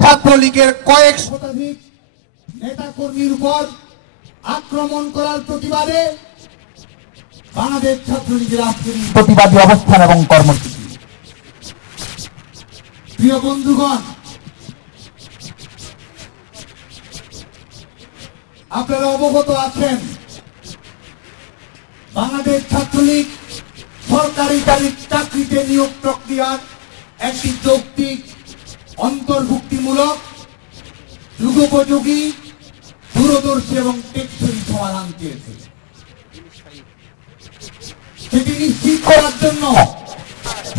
ছাত্রলীগের কয়েক শতাধিক নেতা কর্মীর উপর আক্রমণ করার প্রতিবাদে বাংলাদেশ ছাত্রলীগের আজকের প্রতিবাদী অবস্থান এবং কর্মসূচি। প্রিয় বন্ধুগণ, আপনারা অবগত আছেন বাংলাদেশ ছাত্রলীগ সরকারি চাকরিতে নিয়োগ প্রক্রিয়ার একটি যৌক্তিক, অন্তর্ভুক্তিমূলক, যুগোপযোগী, দূরদর্শী এবং টেকসই সমাধান চেয়েছে। সেটি নিশ্চিত করার জন্য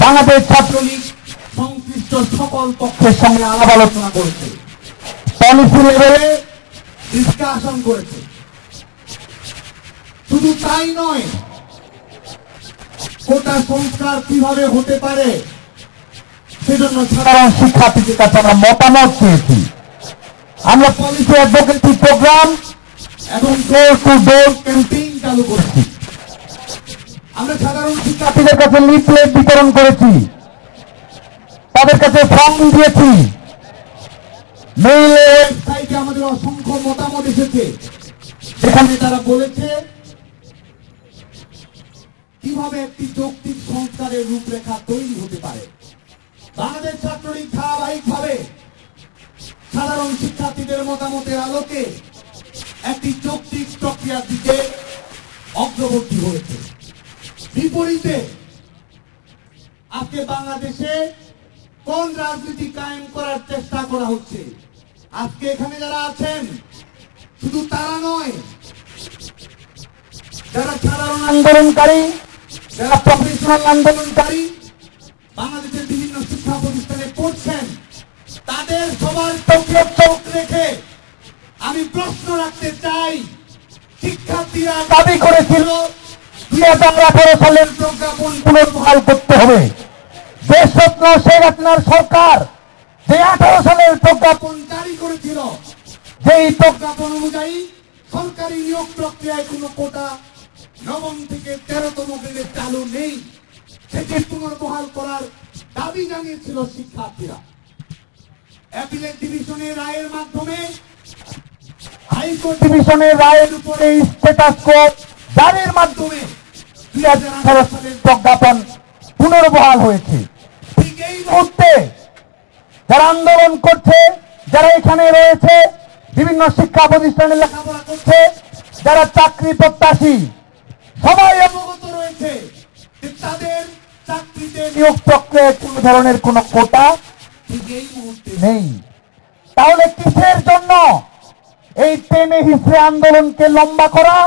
বাংলাদেশ ছাত্রলীগ সংশ্লিষ্ট সকল পক্ষের সঙ্গে আলাপ আলোচনা করেছে, পলিসি লেভেলে ডিসকাশন করেছে। শুধু তাই নয়, কোটা সংস্কার কিভাবে হতে পারে সেজন্য সাধারণ শিক্ষার্থীদের কাছে আমরা মতামত চেয়েছি। আমরা পলিসি অ্যাডভোকেসি প্রোগ্রাম এবং ডোর টু ডোর ক্যাম্পেইন চালু করেছি। আমরা সাধারণ শিক্ষার্থীদের কাছে লিফলেট বিতরণ করেছি, তাদের কাছে ফর্ম দিয়েছি। মেইলে ওয়েবসাইটে আমাদের অসংখ্য মতামত এসেছে, যেখানে তারা বলেছে কিভাবে একটি যৌক্তিক সংস্কারের রূপরেখা তৈরি হতে পারে। বাংলাদেশ ছাত্রলীগ ধারাবাহিকভাবে সাধারণ শিক্ষার্থীদের মতামতের আলোকে একটি যৌক্তিক প্রক্রিয়ার দিকে অগ্রগতি হয়েছে। বিপরীতে আজকে বাংলাদেশে কোন রাজনীতি কায়েম করার চেষ্টা করা হচ্ছে? আজকে এখানে যারা আছেন শুধু তারা নয়, যারা সাধারণ আন্দোলনকারী, যারা প্রফেশনাল আন্দোলনকারী বাংলাদেশের বিভিন্ন শিক্ষা প্রতিষ্ঠানে পড়ছেন, তাদের সবার চোখে চোখ রেখে আমি প্রশ্ন রাখতে চাই, শিক্ষার্থীরা দাবি করেছিল 2018 সালের প্রজ্ঞাপন পুনর্বহাল করতে হবে। দেশরত্ন শেখ হাসিনার সরকার যে 18 সালের প্রজ্ঞাপন জারি করেছিল, যেই প্রজ্ঞাপন অনুযায়ী সরকারি নিয়োগ প্রক্রিয়ায় কোনো কোটা নবম থেকে 13তম গ্রেডে চালু নেই, সেটি পুনর্বহাল করার দাবি জানিয়েছিল শিক্ষার্থীরা। অ্যাপিলেট ডিভিশনের রায়ের মাধ্যমে হাইকোর্ট ডিভিশনের রায়ের উপরে স্ট্যাটাস কো জারির মাধ্যমে 2018 সালের প্রজ্ঞাপন পুনর্বহাল হয়েছে। ঠিক এই মুহূর্তে যারা আন্দোলন করছে, যারা এখানে রয়েছে, বিভিন্ন শিক্ষা প্রতিষ্ঠানে লেখাপড়া করছে, যারা চাকরি প্রত্যাশী, সবাই অবগত রয়েছে যে তাদের চাকরিতে নিয়োগ প্রক্রিয়ায় কোন ধরনের কোন কোটা ঠিক এই মুহূর্তে নেই। তাহলে কিসের জন্য এই টেনে হিসেবে আন্দোলনকে লম্বা করা?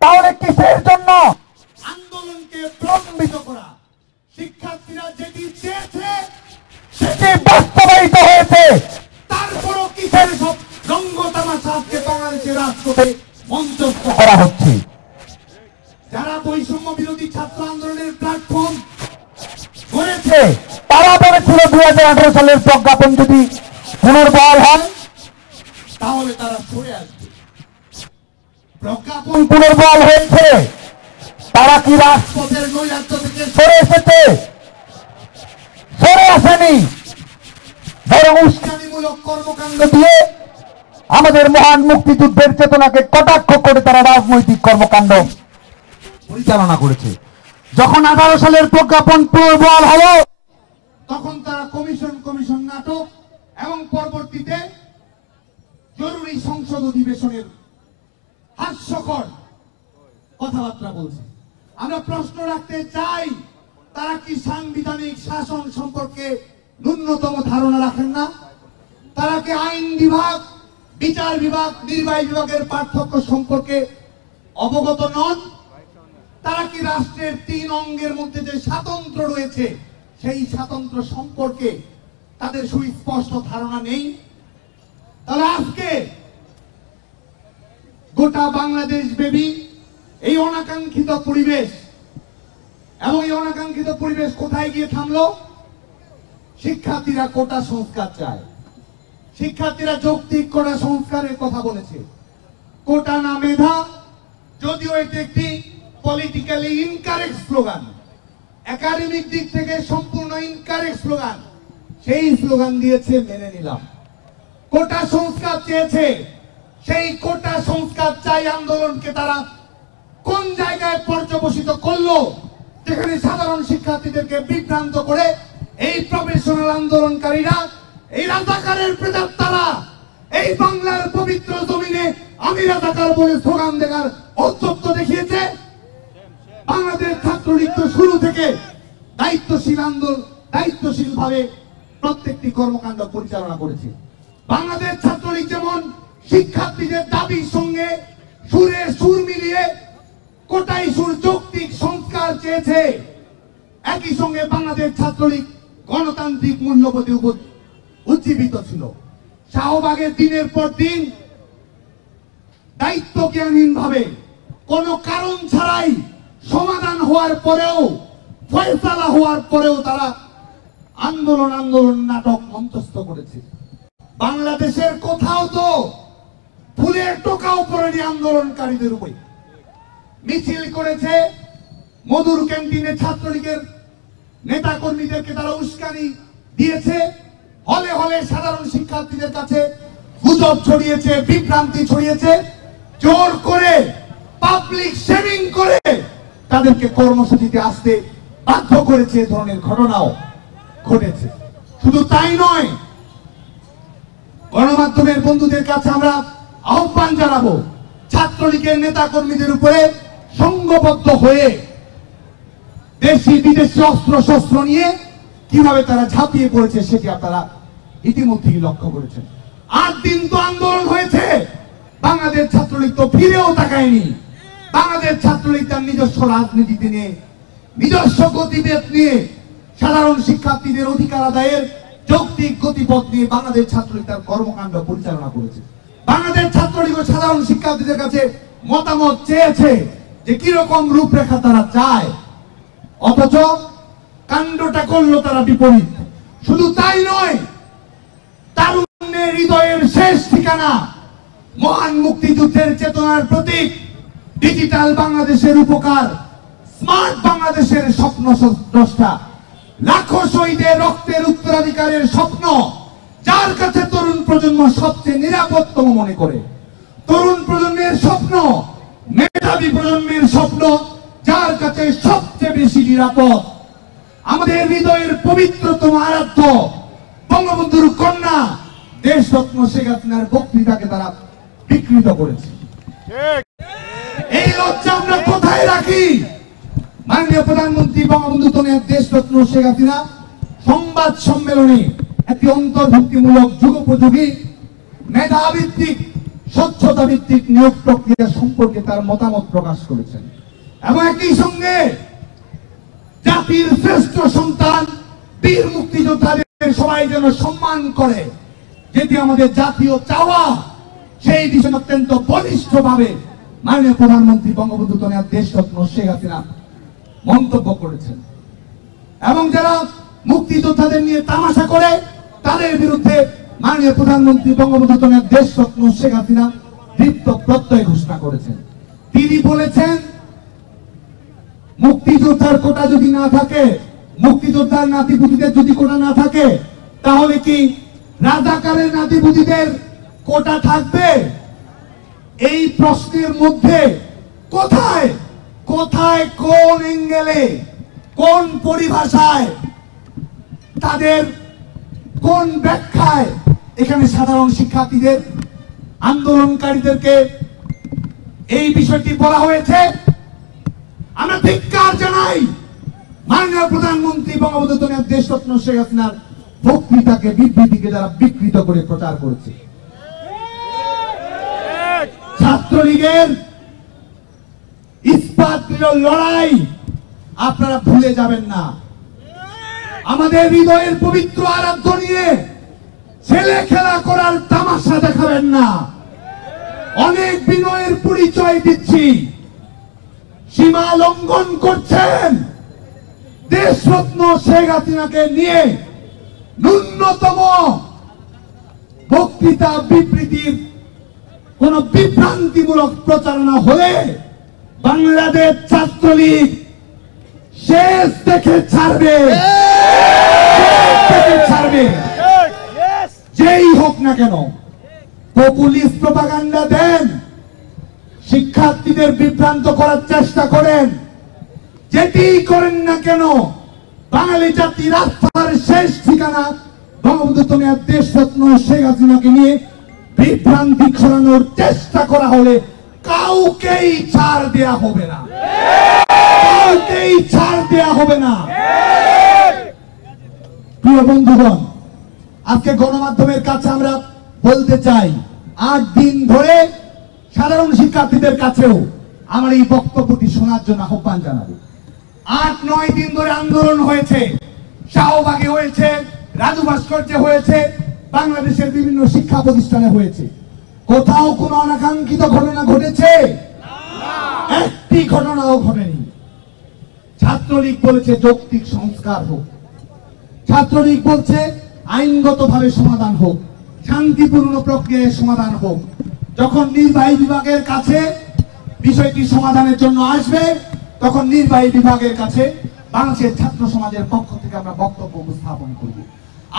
তাহলে কিসের জন্য আন্দোলনকে প্রলম্বিত করা? শিক্ষার্থীরা যেটি চেয়েছে সেটি বাস্তবায়িত হয়েছে, তারপরও কিসের সব রঙ্গ তামাশা আজকে বাংলাদেশের রাজপথে মঞ্চস্থ করা হচ্ছে? যারা বৈষম্য বিরোধী ছাত্র আন্দোলনের প্ল্যাটফর্ম করেছে, তারা বলেছিল 2018 সালের প্রজ্ঞাপন যদি পুনর্বহাল হয় তাহলে তারা সরে আসবে। প্রজ্ঞাপন পুনর্বহাল হয়েছে, তারা কি রাজপথের নৈরাজ্য থেকে সরে এসেছে? সরে আসেনি, বরং উস্কানিমূলক কর্মকাণ্ড দিয়ে আমাদের মহান মুক্তিযুদ্ধের চেতনাকে কটাক্ষ করে তারা রাজনৈতিক কর্মকাণ্ড পরিচালনা করেছে। যখন 18 সালের প্রজ্ঞাপন পুনর্বহাল হলো, তখন তারা কমিশন নাটক এবং পরবর্তীতে জরুরি সংসদ অধিবেশনের হাস্যকর কথাবার্তা বলছে। আমরা প্রশ্ন রাখতে চাই, তারা কি সাংবিধানিক শাসন সম্পর্কে ন্যূনতম ধারণা রাখেন না? তারা কি আইন বিভাগ, বিচার বিভাগ, নির্বাহী বিভাগের পার্থক্য সম্পর্কে অবগত নন? তারা কি রাষ্ট্রের 3 অঙ্গের মধ্যে যে স্বাতন্ত্র্য রয়েছে সেই স্বাতন্ত্র্য সম্পর্কে তাদের সুস্পষ্ট ধারণা নেই? তাহলে আজকে গোটা বাংলাদেশ ব্যাপী এই অনাকাঙ্ক্ষিত পরিবেশ, এবং এই অনাকাঙ্ক্ষিত পরিবেশ কোথায় গিয়ে থামলো? শিক্ষার্থীরা কোটা সংস্কার চায়, শিক্ষার্থীরা যৌক্তিক কোটা সংস্কারের কথা বলেছে। কোটা না মেধা, যদিও এটি একটি পলিটিক্যালি ইনকারেক্ট স্লোগান, একাডেমিক দিক থেকে সম্পূর্ণ ইনকারেক্ট স্লোগান, সেই স্লোগান দিয়েছে, মেনে নিলাম। কোটা সংস্কার চেয়েছে, সেই কোটা সংস্কার চাই আন্দোলনকে তারা কোন জায়গায় পর্যবসিত করলো, যেখানে সাধারণ শিক্ষার্থীদেরকে বিভ্রান্ত করে এই প্রফেশনাল আন্দোলনকারীরা, এই রাজাকারের প্রেতাত্মারা এই বাংলার পবিত্র জমিনে আমি রাজাকার বলে স্লোগান দেওয়ার ঔদ্ধত্য দেখিয়েছে। বাংলাদেশ ছাত্রলীগ তো শুরু থেকে দায়িত্বশীল ভাবে প্রত্যেকটি কর্মকাণ্ড পরিচালনা করেছে। বাংলাদেশ ছাত্রলীগ যেমন শিক্ষার্থীদের দাবির সঙ্গে সুরে সুর মিলিয়ে কোটাই সুর যৌক্তিক সংস্কার চেয়েছে, একই সঙ্গে বাংলাদেশ ছাত্রলীগ গণতান্ত্রিক মূল্যবোধে উজ্জীবিত ছিল। শাহবাগের দিনের পর দিন দায়িত্বজ্ঞানহীন ভাবে কোন কারণ ছাড়াই সমাধান হওয়ার পরেও, ফয়সালা হওয়ার পরেও তারা আন্দোলন নাটক মঞ্চস্থ করেছে। বাংলাদেশের কোথাও তো ফুলের টোকাও পড়েনি আন্দোলনকারীদের উপরে। মিছিল করেছে, মধুর ক্যান্টিনে ছাত্রলীগের নেতা কর্মীদেরকে তারা উস্কানি দিয়েছে, হলে হলে সাধারণ শিক্ষার্থীদের কাছে গুজব ছড়িয়েছে, বিভ্রান্তি ছড়িয়েছে, জোর করে পাবলিক শেমিং করে তাদেরকে কর্মসূচিতে আসতে বাধ্য করেছে। এ ধরনের ঘটনাও ঘটেছে। শুধু তাই নয়, গণমাধ্যমের বন্ধুদের কাছে আমরা আহ্বান জানাবো, ছাত্রলীগের নেতা কর্মীদের উপরে সংঘবদ্ধ হয়ে দেশি বিদেশি অস্ত্র শস্ত্র নিয়ে কিভাবে তারা ঝাঁপিয়ে পড়েছে সেটি আপনারা ইতিমধ্যেই লক্ষ্য করেছেন। 8 দিন তো আন্দোলন হয়েছে, বাংলাদেশ ছাত্রলীগ তো ফিরেও তাকায়নি। বাংলাদেশ ছাত্রলীগ তার নিজস্ব রাজনীতিতে নিয়ে, নিজস্ব গতিবেগ নিয়ে, সাধারণ শিক্ষার্থীদের অধিকার আদায়ের যৌক্তিক গতিপথ নিয়ে বাংলাদেশ ছাত্রলীগ তার কর্মকাণ্ড পরিচালনা করেছে। বাংলাদেশ ছাত্রলীগ ও সাধারণ শিক্ষার্থীদের কাছে মতামত চেয়েছে যে কিরকম রূপরেখা তারা চায়, অথচ কাণ্ডটা করলো তারা বিপরীত। শুধু তাই নয়, তারুণ্যের হৃদয়ের শেষ ঠিকানা, মহান মুক্তিযুদ্ধের চেতনার প্রতীক, ডিজিটাল বাংলাদেশের উপকার, স্মার্ট বাংলাদেশের স্বপ্ন দ্রষ্টা, লাখো শহীদের রক্তের উত্তরাধিকারের স্বপ্ন, যার কাছে তরুণ প্রজন্ম সবচেয়ে নিরাপদতম মনে করে। তরুণ প্রজন্মের স্বপ্ন, মেধাবী প্রজন্মের স্বপ্ন, যার কাছে সবচেয়ে বেশি নিরাপদ। আমাদের হৃদয়ের পবিত্রতম আরাধ্য বঙ্গবন্ধুর কন্যা দেশরত্ন শেখ হাসিনার বক্তৃতাকে তারা বিকৃত করেছে। এই লজ্জা আমরা কোথায় রাখি? মাননীয় প্রধানমন্ত্রী বঙ্গবন্ধু কন্যা দেশরত্ন শেখ হাসিনা সংবাদ সম্মেলনে একটি অন্তর্ভুক্তিমূলক যুগোপযোগী মেধাভিত্তিক স্বচ্ছতা ভিত্তিক নিয়োগ প্রক্রিয়া সম্পর্কে তার মতামত প্রকাশ করেছেন এবং একই সঙ্গে জাতির শ্রেষ্ঠ সন্তান বীর মুক্তিযোদ্ধাদের সবাই যেন সম্মান করে, যেটি আমাদের জাতীয় চাওয়া, সেই বিষয়ে অত্যন্ত বলিষ্ঠভাবে মাননীয় প্রধানমন্ত্রী বঙ্গবন্ধু কন্যা দেশরত্ন শেখ হাসিনা মন্তব্য করেছেন। এবং যারা মুক্তিযোদ্ধাদের নিয়ে তামাশা করে তাদের বিরুদ্ধে মাননীয় প্রধানমন্ত্রী বঙ্গবন্ধু কন্যা দেশরত্ন শেখ হাসিনা দীপ্ত প্রত্যয় ঘোষণা করেছেন। তিনি বলেছেন, মুক্তিযোদ্ধার কোটা যদি না থাকে, মুক্তিযোদ্ধার নাতিপুতিদের যদি কোটা না থাকে, তাহলে কি রাজাকারের নাতিপুতিদের কোটা থাকবে? এই প্রশ্নের মধ্যে কোথায় কোথায় কোন অ্যাঙ্গেলে, কোন পরিভাষায়, তাদের কোন ব্যাখ্যায় এখানে সাধারণ শিক্ষার্থীদের, আন্দোলনকারীদেরকে এই বিষয়টি বলা হয়েছে? আমরা ধিক্কার জানাই মাননীয় প্রধানমন্ত্রী বঙ্গবন্ধু কন্যা দেশরত্ন শেখ হাসিনার বক্তৃতাকে, বিবৃতিকে যারা বিকৃত করে প্রচার করেছে। ছাত্রলীগের ইস্পাত লড়াই আপনারা ভুলে যাবেন না। আমাদের হৃদয়ের পবিত্র আরাধ্য নিয়ে ছেলে খেলা করার তামাশা দেখাবেন না। অনেক বিনয়ের পরিচয় দিচ্ছি, সীমা লঙ্ঘন করছেন। দেশরত্ন শেখ হাসিনাকে নিয়ে ন্যূনতম বক্তৃতা, বিবৃতির কোন বিভ্রান্তিমূলক প্রচারণা হলে বাংলাদেশ ছাত্রলীগ শেষ দেখে ছাড়বে। প্যাকেট ছাড়বে, যেই হোক না কেন। পপুলিস্ট প্রপাগান্ডা দেন, শিক্ষার্থীদের বিভ্রান্ত করার চেষ্টা করেন, যেটি করেন না কেন বাঙালি জাতি রাস্তার শেষ ঠিকানা বঙ্গবন্ধু দেশরত্ন শেখ হাসিনাকে নিয়ে বিভ্রান্তি ছড়ানোর চেষ্টা করা হলে কাউকেই ছাড় দেয়া হবে না, কাউকেই ছাড় দেয়া হবে না। প্রিয় বন্ধুগণ, আজকে গণমাধ্যমের কাছে আমরা বলতে চাই, 8 দিন ধরে সাধারণ শিক্ষার্থীদের কাছেও আমার এই বক্তব্যটি শোনার জন্য আহ্বান জানাবো। 8-9 দিন ধরে আন্দোলন হয়েছে, শাহবাগে হয়েছে, রাজু ভাস্কর্যে হয়েছে, বাংলাদেশের বিভিন্ন শিক্ষা প্রতিষ্ঠানে হয়েছে। কোথাও কোনো অনাকাঙ্ক্ষিত ঘটনা ঘটেছে? একটি ঘটনাও ঘটেনি। ছাত্রলীগ বলেছে যৌক্তিক সংস্কার হোক, ছাত্রলীগ বলছে আইনগতভাবে সমাধান হোক, শান্তিপূর্ণ প্রক্রিয়ায় সমাধান হোক। যখন নির্বাহী বিভাগের কাছে বিষয়টি সমাধানের জন্য আসবে, তখন নির্বাহী বিভাগের কাছে বাংলাদেশের ছাত্র সমাজের পক্ষ থেকে আমরা বক্তব্য উপস্থাপন করব।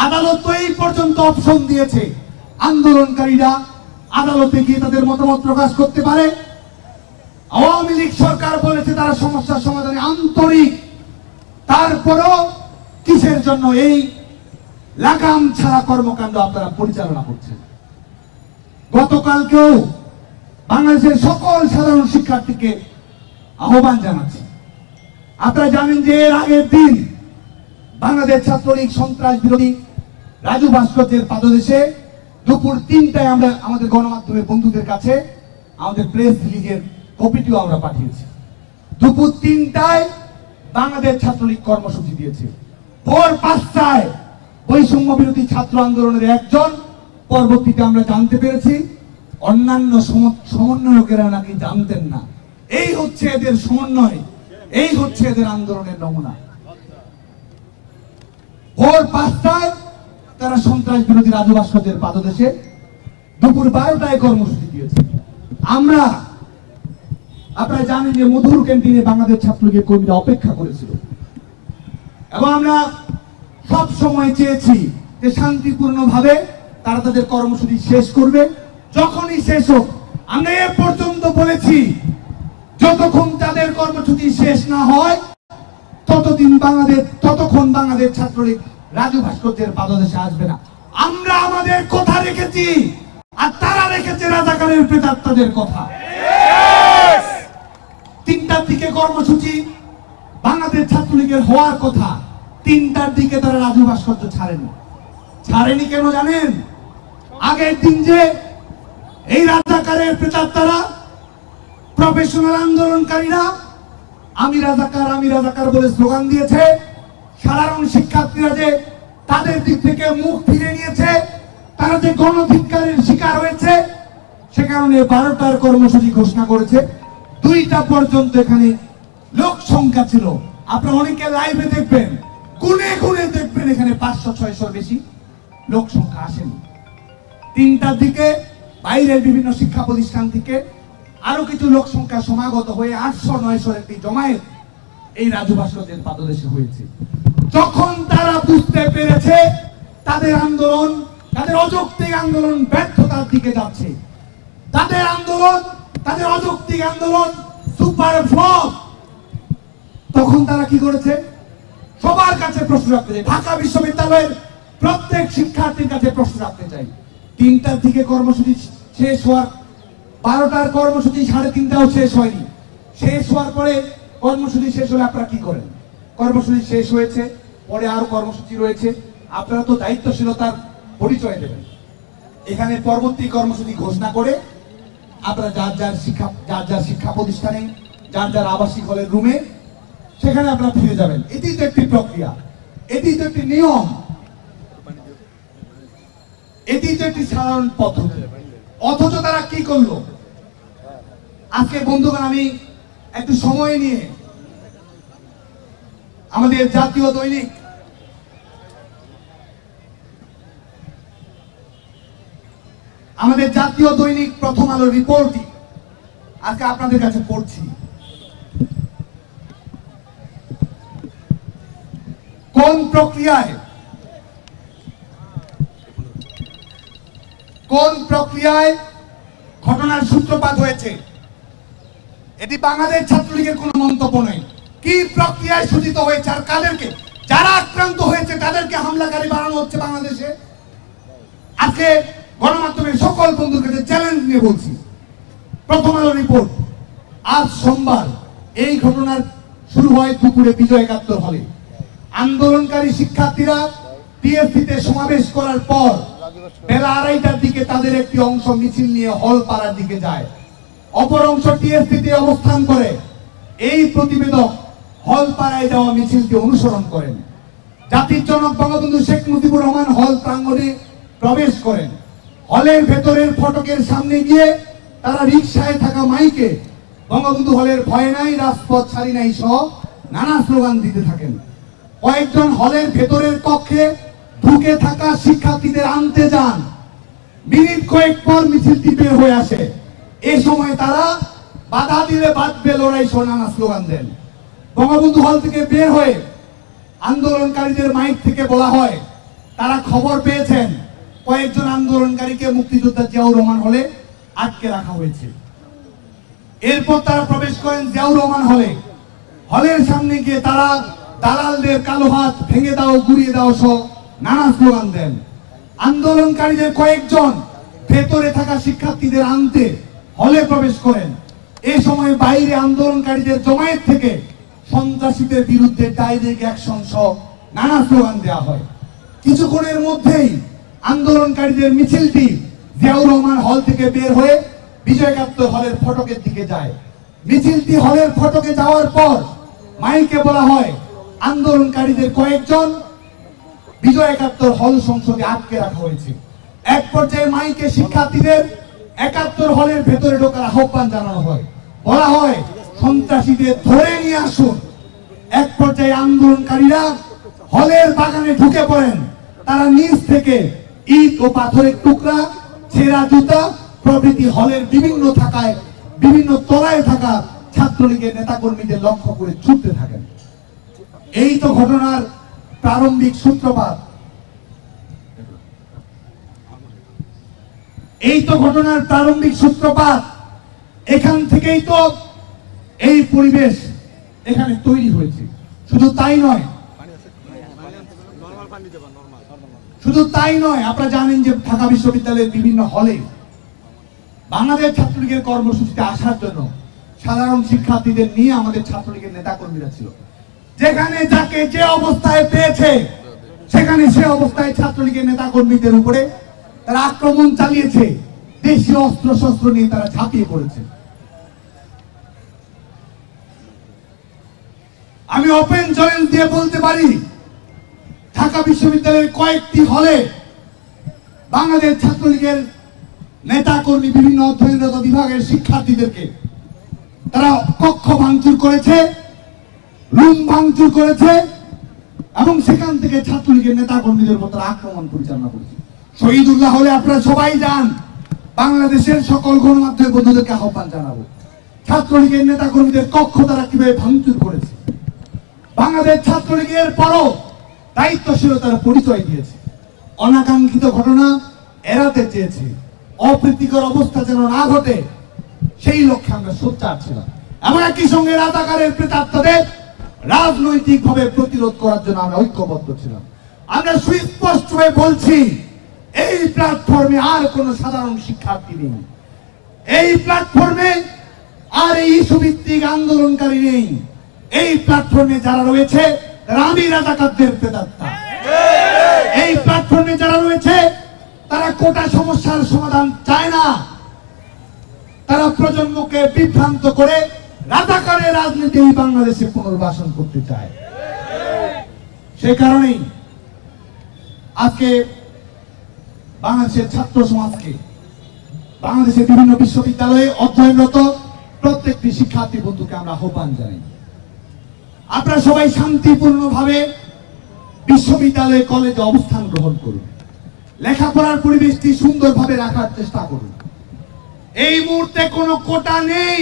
আদালত তো এই পর্যন্ত অপশন দিয়েছে, আন্দোলনকারীরা আদালতে গিয়ে তাদের মতামত প্রকাশ করতে পারে। আওয়ামী লীগ সরকার বলেছে তারা সমস্যার সমাধানে আন্তরিক, তারপরও কিসের জন্য এই লাগাম ছাড়া কর্মকাণ্ড আপনারা পরিচালনা করছেন? গতকালকেও বাংলাদেশের সকল সাধারণ শিক্ষার্থীকে আহ্বান জানাচ্ছি, আপনারা জানেন যে এর আগের দিন বাংলাদেশ ছাত্রলীগ সন্ত্রাস বিরোধী রাজু ভাস্কর্যের পাদদেশে দুপুর 3টায় আমরা আমাদের গণমাধ্যমের বন্ধুদের কাছে আমাদের প্রেস রিলিজের কপিটিও আমরা পাঠিয়েছি। দুপুর 3টায় বাংলাদেশ ছাত্রলীগ কর্মসূচি দিয়েছে। ভোর 5টায় বৈষম্য বিরোধী ছাত্র আন্দোলনের একজন, পরবর্তীতে আমরা জানতে পেরেছি অন্যান্য সমন্বয়কেরা নাকি জানতেন না। এই হচ্ছে এদের সমন্বয়, এই হচ্ছে এদের আন্দোলনের নমুনা। ভোর 5টায় তারা সন্ত্রাস বিরোধী রাজু ভাস্কর্যের পাদদেশে, দুপুর 12টায় কর্মসূচি দিয়েছে। আপনারা জানেন যে মধুর ক্যান্টিনে বাংলাদেশ ছাত্রলীগের কর্মীরা অপেক্ষা করেছিল, এবং আমরা সব সময় চেয়েছি যে শান্তিপূর্ণভাবে তারা তাদের কর্মসূচি শেষ করবে। যখনই শেষ হোক, আমরা এ পর্যন্ত বলেছি যতক্ষণ তাদের কর্মসূচি শেষ না হয় ততক্ষণ বাংলাদেশ ছাত্রলীগ রাজু ভাস্কর্যের পাদদেশে আসবে না। আমরা আমাদের কথা রেখেছি, আর তারা রেখেছে রাজাকারের প্রেতাত্মাদের কথা। 3টার দিকে কর্মসূচি বাংলাদেশ ছাত্রলীগের হওয়ার কথা, 3টার দিকে তারা রাজু ভাস্কর্য ছাড়েনি কেন জানেন? আগের দিন যে এই রাজাকারের প্রেতাত্মারা, প্রফেশনাল আন্দোলনকারীরা আমি রাজাকার বলে স্লোগান দিয়েছে, সাধারণ শিক্ষার্থীরা যে তাদের দিক থেকে মুখ ফিরে নিয়েছে, তারা যে গণধিক্কারের শিকার হয়েছে, সে কারণে 12টার কর্মসূচি ঘোষণা করেছে। 2টা পর্যন্ত এখানে লোক সংখ্যা ছিল। আপনারা অনেকে লাইভে দেখবেন, গুনে গুনে দেখবেন এখানে 500-600 বেশি লোক সংখ্যা আসেনি। 3টার দিকে বাইরের বিভিন্ন শিক্ষা প্রতিষ্ঠান থেকে আরো কিছু লোক সংখ্যা সমাগত হয়ে 800-900 একটি জমায়েত এই রাজু ভাস্কর্যের পাদদেশে হয়েছে। যখন তারা বুঝতে পেরেছে তাদের আন্দোলন, তাদের অযৌক্তিক আন্দোলন ব্যর্থতার দিকে যাচ্ছে, তাদের অযৌক্তিক আন্দোলন সুপার ফ্লপ, তখন তারা কি করেছে? সবার কাছে প্রশ্ন রাখতে চাই, ঢাকা বিশ্ববিদ্যালয়ের প্রত্যেক শিক্ষার্থীর কাছে প্রশ্ন রাখতে চাই। 3টার দিকে কর্মসূচি শেষ হওয়ার, 12টার কর্মসূচি 3:30টাও শেষ হয়নি। শেষ হওয়ার পরে কর্মসূচি শেষ হলে আপনারা কি করেন? কর্মসূচি শেষ হয়েছে, পরে আরো কর্মসূচি রয়েছে, আপনারা তো দায়িত্বশীলতার পরিচয় দেবেন। এখানে পরবর্তী কর্মসূচি ঘোষণা করে আপনারা যার যার শিক্ষা প্রতিষ্ঠানে, যার আবাসিক হলের রুমে, সেখানে আপনারা ফিরে যাবেন। এটি তো একটি প্রক্রিয়া, এটি তো একটি নিয়ম, এটি তো একটি সাধারণ পদ্ধতি। অথচ তারা কি করলো? আজকে বন্ধুগণ, আমি একটু সময় নিয়ে আমাদের জাতীয় দৈনিক প্রথম আলোর রিপোর্টটি আজকে আপনাদের কাছে পড়ছি। কোন প্রক্রিয়ায় কোন প্রক্রিয়ায় ঘটনার সূত্রপাত হয়েছে এটি বাংলাদেশ ছাত্রলীগের কোনো মন্তব্য নেই। কি প্রক্রিয়ায় সূচিত হয়েছে আর কাদেরকে, যারা আক্রান্ত হয়েছে তাদেরকে হামলাকারী বানানো হচ্ছে বাংলাদেশে। আজকে গণমাধ্যমের সকল বন্ধুর কাছে চ্যালেঞ্জ নিয়ে বলছি, প্রথম আলো রিপোর্ট আজ সোমবার এই ঘটনার শুরু হয় দুপুরে বিজয় একাত্তর হলে। আন্দোলনকারী শিক্ষার্থীরা টিএসসিতে সমাবেশ করার পর বেলা 2:30টার দিকে তাদের একটি অংশ মিছিল নিয়ে হল পাড়ার দিকে যায়, অপর অংশ টিএসসিতে অবস্থান করে। এই প্রতিবেদক হল পাড়ায় যাওয়া মিছিলকে অনুসরণ করেন। জাতির জনক বঙ্গবন্ধু শেখ মুজিবুর রহমান হল প্রাঙ্গণে প্রবেশ করেন। হলের ভেতরের ফটকের সামনে গিয়ে তারা রিকশায় থাকা মাইকে বঙ্গবন্ধু হলের ভয় নাই, রাজপথ ছাড়ি নাই সহ নানা স্লোগান দিতে থাকেন। কয়েকজন হলের ভেতরের কক্ষে ঢুকে থাকা শিক্ষার্থীদের আনতে যান। মিনিট কয়েক পর মিছিলটি বের হয়ে আসে। এ সময় তারা বাধা দিলে বাঁচবে লড়াই সহ নানা স্লোগান দেন। বঙ্গবন্ধু হল থেকে বের হয়ে আন্দোলনকারীদের মাইক থেকে বলা হয় তারা খবর পেয়েছেন কয়েকজন আন্দোলনকারীকে মুক্তিযোদ্ধা জিয়াউর রহমান হলে আটকে রাখা হয়েছে। এরপর তারা প্রবেশ করেন জিয়াউর রহমান হলে। হলের সামনে গিয়ে তারা দালালদের কালো হাত ভেঙে দাও, গুড়িয়ে দাও সহ নানা স্লোগান দেন। আন্দোলনকারীদের কয়েকজন ভেতরে থাকা শিক্ষার্থীদের আনতে হলে প্রবেশ করেন। এই সময় বাইরে আন্দোলনকারীদের জমায়েত থেকে সন্ত্রাসীদের বিরুদ্ধে ডাইরেক্ট অ্যাকশন সহ নানা স্লোগান দেওয়া হয়। কিছুক্ষণের মধ্যেই আন্দোলনকারীদের মিছিলটি জিয়াউর রহমান হল থেকে বের হয়ে বিজয় একাত্তর হলের ফটকের দিকে যায়। মিছিলটি হলের ফটকে যাওয়ার পর মাইকে বলা হয় আন্দোলনকারীদের কয়েকজন বিজয় একাত্তর হল সংসদে আটকে রাখা হয়েছে। এক পর্যায়ে মাইকে শিক্ষার্থীদের 71 হলের ভেতরে ঢোকার আহ্বান জানানো হয়, বলা হয় সন্ত্রাসীদের ধরে নিয়ে আসুন। এক পর্যায়ে আন্দোলনকারীরা হলের বাগানে ঢুকে পড়েন। তারা নিচ থেকে ইট ও পাথরের টুকরা, ছেঁড়া জুতা প্রভৃতি হলের বিভিন্ন তলায় থাকা ছাত্রলীগের নেতাকর্মীদের লক্ষ্য করে ছুটতে থাকেন। এই তো ঘটনার প্রারম্ভিক সূত্রপাত। এখান থেকেই তো এই পরিবেশ এখানে তৈরি হয়েছে। শুধু তাই নয়, আপনারা জানেন যে ঢাকা বিশ্ববিদ্যালয়ের বিভিন্ন হলে বাংলাদেশ ছাত্রলীগের কর্মসূচিতে আসার জন্য সাধারণ শিক্ষার্থীদের নিয়ে আমাদের ছাত্রলীগের নেতাকর্মীরা ছিল। যেখানে যাকে যে অবস্থায় পেয়েছে সেখানে সে অবস্থায় ছাত্রলীগের নেতাকর্মীদের উপরে তারা আক্রমণ চালিয়েছে। দেশীয় অস্ত্র শস্ত্র নিয়ে তারা ঝাঁপিয়ে পড়েছে। আমি ওপেন চ্যালেঞ্জ দিয়ে বলতে পারি, ঢাকা বিশ্ববিদ্যালয়ের কয়েকটি হলে বাংলাদেশ ছাত্রলীগের নেতাকর্মী বিভিন্ন অধ্যয়নরত বিভাগের শিক্ষার্থীদেরকে তারা কক্ষ ভাঙচুর করেছে, রুম ভাঙচুর করেছে এবং সেখান থেকে ছাত্রলীগের নেতাকর্মীদের উপর তারা আক্রমণ পরিচালনা করেছে। শহীদুল্লাহ হলে আপনারা সবাই যান, বাংলাদেশের সকল গণমাধ্যমের বন্ধুদেরকে আহ্বান জানাবো ছাত্রলীগের নেতাকর্মীদের কক্ষ তারা কিভাবে ভাঙচুর করেছে। বাংলাদেশ ছাত্রলীগের পরও দায়িত্বশীলতার পরিচয় দিয়েছে, অনাকাঙ্ক্ষিত ঘটনা এড়াতে চেয়েছে, অপ্রীতিকর অবস্থা যেন না ঘটে সেই লক্ষ্যে আমরা সোচ্চার ছিলাম এবং একই সঙ্গে রাজাকারের প্রেতাত্মাদের রাজনৈতিকভাবে প্রতিরোধ করার জন্য আমরা ঐক্যবদ্ধ ছিলাম। আমরা সুস্পষ্টভাবে বলছি, এই প্ল্যাটফর্মে আর কোন সাধারণ শিক্ষার্থী নেই, এই প্ল্যাটফর্মে আর এই ইস্যু ভিত্তিক আন্দোলনকারী নেই। এই প্ল্যাটফর্মে যারা রয়েছে তারা আমি রাজাকারদের প্রেতাত্মা। এই প্ল্যাটফর্মে যারা রয়েছে তারা কোটা সমস্যার সমাধান চায় না, তারা প্রজন্মকে বিভ্রান্ত করে রাজাকারের রাজনীতি বাংলাদেশে পুনর্বাসন করতে চায়। সেই কারণেই আজকে বাংলাদেশের ছাত্র সমাজকে, বাংলাদেশের বিভিন্ন বিশ্ববিদ্যালয়ে অধ্যয়নরত প্রত্যেকটি শিক্ষার্থী বন্ধুকে আমরা আহ্বান জানাই, আপনারা সবাই শান্তিপূর্ণভাবে বিশ্ববিদ্যালয়ে কলেজে অবস্থান গ্রহণ করুন, লেখাপড়ার পরিবেশটি সুন্দরভাবে রাখার চেষ্টা করুন। এই মুহূর্তে কোনো কোটা নেই,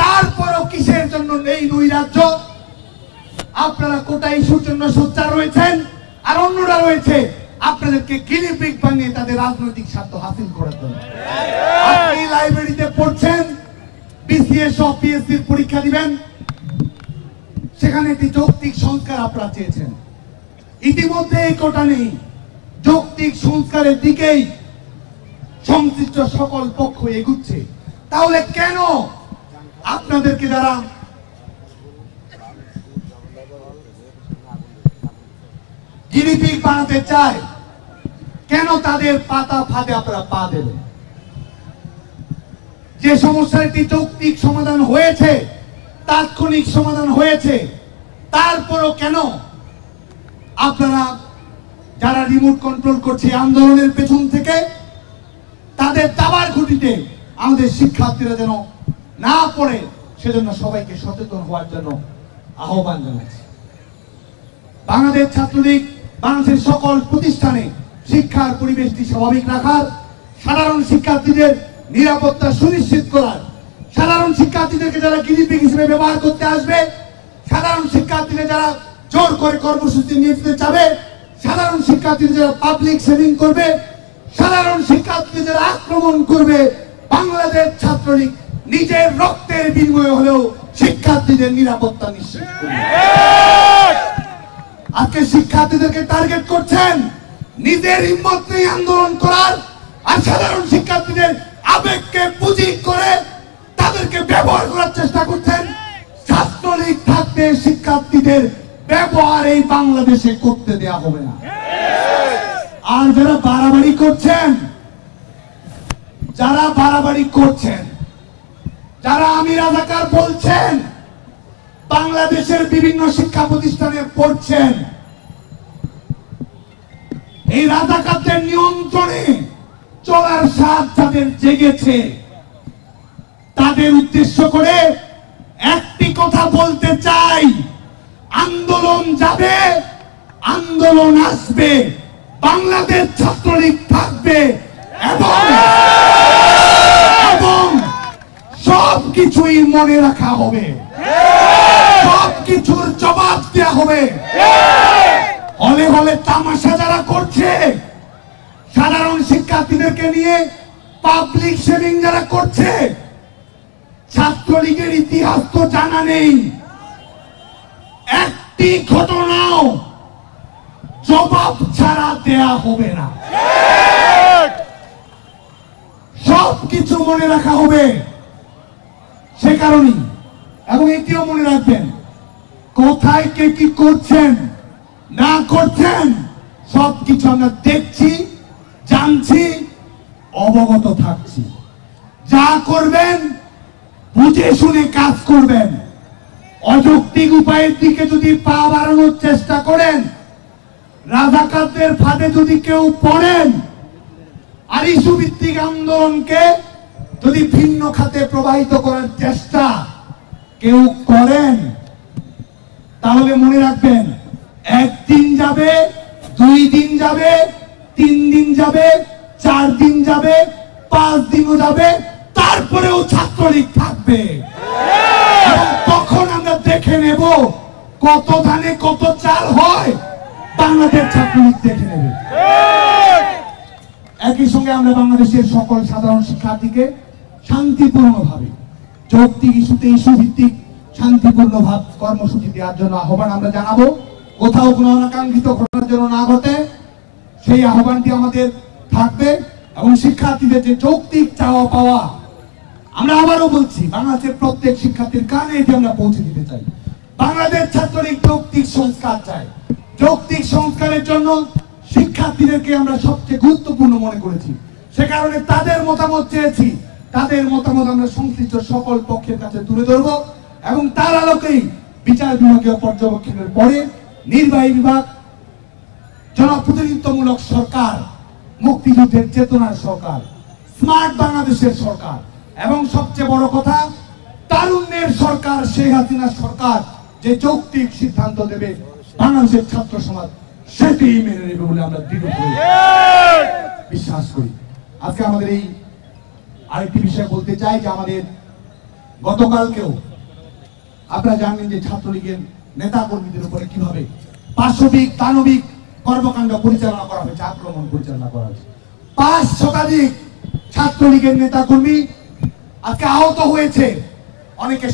তারপরও কিসের জন্য নেই নৈরাজ্য? আপনারা কোটা ইস্যুর জন্য সোচ্চার রয়েছেন আর অন্যরা রয়েছে আপনাদেরকে গিনিপিগ বানিয়ে তাদের রাজনৈতিক স্বার্থ হাসিল করার জন্য। আপনি লাইব্রেরিতে পড়ছেন, বিসিএস ও পিএসসির পরীক্ষা দিবেন, সেখানে একটি যৌক্তিক সংস্কার আপনারা চেয়েছেন। ইতিমধ্যে এই কোটা নেই, যৌক্তিক সংস্কারের দিকেই সংশ্লিষ্ট সকল পক্ষ এগুচ্ছে। তাহলে কেন আপনাদেরকে যারা গিরিপিগ বানাতে চায়, কেন তাদের পাতা ফাঁদে আপনারা পা দেবেন? যে সমস্যার একটি যৌক্তিক সমাধান হয়েছে, তাৎক্ষণিক সমাধান হয়েছে, তারপরও কেন আপনারা যারা রিমোট কন্ট্রোল করছে আন্দোলনের পেছন থেকে, তাদের দাবার ঘুঁটিতে আমাদের শিক্ষার্থীরা যেন না পড়ে, সেজন্য সবাইকে সচেতন হওয়ার জন্য আহ্বান জানাচ্ছি। বাংলাদেশ ছাত্রলীগ বাংলাদেশের সকল প্রতিষ্ঠানে শিক্ষার পরিবেশটি স্বাভাবিক রাখার, সাধারণ শিক্ষার্থীদের নিরাপত্তা সুনিশ্চিত করার, সাধারণ শিক্ষার্থীদেরকে যারা গিরিপিগ হিসেবে ব্যবহার করতে আসবে, সাধারণ শিক্ষার্থীদের যারা জোর করে কর্মসূচি নিয়ে যেতে চাবে, সাধারণ শিক্ষার্থীদের যারা পাবলিক সেভিং করবে, সাধারণ শিক্ষার্থীদের যারা আক্রমণ করবে, বাংলাদেশ ছাত্রলীগ নিজের রক্তের বিনিময়ে হলেও শিক্ষার্থীদের নিরাপত্তা নিশ্চিত করবে। আজকে শিক্ষার্থীদেরকে টার্গেট করছেন, নিজের হিম্মত নিয়ে আন্দোলন করার, আর সাধারণ শিক্ষার্থীদের আবেগকে পুঁজি করে তাদেরকে ব্যবহার করার চেষ্টা করছেন। ছাত্রলীগ থাকতে শিক্ষার্থীদের ব্যবহার এই বাংলাদেশে করতে দেয়া হবে না। আর যারা বাড়াবাড়ি করছেন, যারা আমি রাজাকার বলছেন, বাংলাদেশের বিভিন্ন শিক্ষা প্রতিষ্ঠানে পড়ছেন, এই রাজাকারদের নিয়ন্ত্রণে চলার স্বাদ যাদের জেগেছে, তাদের উদ্দেশ্য করে একটি কথা বলতে চাই, আন্দোলন যাবে, আন্দোলন আসবে, বাংলাদেশ ছাত্রলীগ থাকবে এবং সবকিছুই মনে রাখা হবে, সবকিছুর জবাব দেওয়া হবে। হলে হলে তামাশা যারা করছে, সাধারণ শিক্ষার্থীদেরকে নিয়ে পাবলিক সেভিং যারা করছে, ছাত্রলীগের ইতিহাস তো জানা নেই, একটি ঘটনাও জবাব ছাড়া দেয়া হবে না, সবকিছু মনে রাখা হবে। সে কারণেই, এবং এটিও মনে রাখবেন, কোথায় কে কি করছেন না করছেন সবকিছু আমরা দেখছি, জানছি, অবগত থাকছি। যা করবেন বুঝে শুনে কাজ করবেন। অযৌক্তিক উপায়ের দিকে যদি পা বাড়ানোর চেষ্টা করেন, রাজাকারদের ফাঁদে যদি কেউ পড়েন, আর ইস্যু ভিত্তিক আন্দোলনকে যদি ভিন্ন খাতে প্রবাহিত করার চেষ্টা কেউ করেন, তাহলে মনে রাখবেন, একদিন যাবে, 2 দিন যাবে, 3 দিন যাবে, 4 দিন যাবে, 5 দিনও যাবে, তারপরেও ছাত্রলীগ থাকবে। এবং তখন আমরা দেখে নেব কত ধানে কত চাল হয়, বাংলাদেশ ছাত্রলীগ দেখে নেবে। একই সঙ্গে আমরা বাংলাদেশের সকল সাধারণ শিক্ষার্থীকে শান্তিপূর্ণভাবে যৌক্তিক ইস্যুতে ইস্যু ভিত্তিক শান্তিপূর্ণ ভাব কর্মসূচি দেওয়ার জন্য আহ্বান আমরা জানাবো। কোথাও কোনো অনাকাঙ্ক্ষিত ঘটনার জন্য না ঘটে, সেই আহ্বানটি আমাদের থাকবে। এবং শিক্ষার্থীদের যে যৌক্তিক চাওয়া পাওয়া, আমরা আবারও বলছি, বাংলাদেশের প্রত্যেক শিক্ষার্থীর কানে এটি আমরা পৌঁছে দিতে চাই। বাংলাদেশ ছাত্রলীগ যৌক্তিক সংস্কার চায়। যৌক্তিক সংস্কারের জন্য শিক্ষার্থীদেরকে আমরা সবচেয়ে গুরুত্বপূর্ণ মনে করেছি, সে কারণে তাদের মতামত চেয়েছি। তাদের মতামত আমরা সংশ্লিষ্ট সকল পক্ষের কাছে তুলে ধরব এবং তার আলোকেই বিচার বিভাগীয় পর্যবেক্ষণের পরে নির্বাহী বিভাগ, জনপ্রতিনিধিত্বমূলক সরকার, মুক্তিযুদ্ধের চেতনার সরকার, স্মার্ট বাংলাদেশের সরকার এবং সবচেয়ে বড় কথা তারুণ্যের সরকার, শেখ হাসিনা সরকার যে যৌক্তিক সিদ্ধান্ত দেবে, বাংলাদেশের ছাত্র সমাজ সেটি মেনে নেবে বলে আমরা দৃঢ়ভাবে বিশ্বাস করি। আজকে আমাদের এই আরেকটি বিষয় বলতে চাই যে আমাদের গতকালকেও আপনারা জানেন যে ছাত্রলীগের নেতা কর্মীদের উপরে কিভাবে পাশবিক দানবিক কর্মকাণ্ড পরিচালনা করা হয়েছে, আক্রমণ পরিচালনা করা হয়েছে। 5 শতাধিক ছাত্রলীগের নেতাকর্মী আজকে আহত হয়েছে, অনেকে